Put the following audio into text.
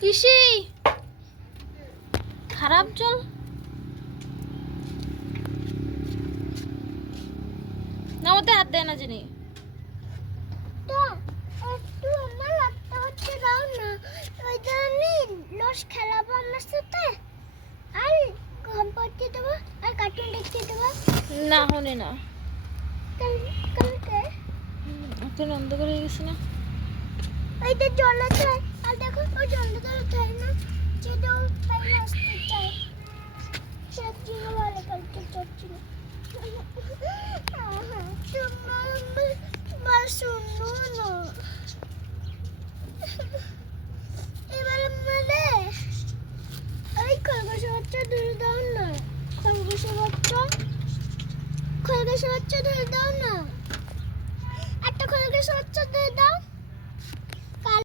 কিসি খারাপ জল না, ওতে হাত দেয় না জানি। একটু আমার লাগতে হচ্ছে দাও না, ওই জন্য লস খেলাবো আমার সাথে আর ঘুম পাড়তে দেবো আর কার্টুন দেখতে দেবো। না হনে না, কালকে এখন অন্ধকার হয়ে গেছে না। ওই যে জল আছে আর দেখো ওই জলটা চাই না, যেটাও তাই আসতে চাই সত্যি ভালো কালকে চলছিল। তোমার শুনো না এবার মানে ওই খরগোশের বাচ্চা ধরে দাও না, খরগোশের বাচ্চা ধরে দাও না, একটা খরগোশের বাচ্চা ধরে দাও।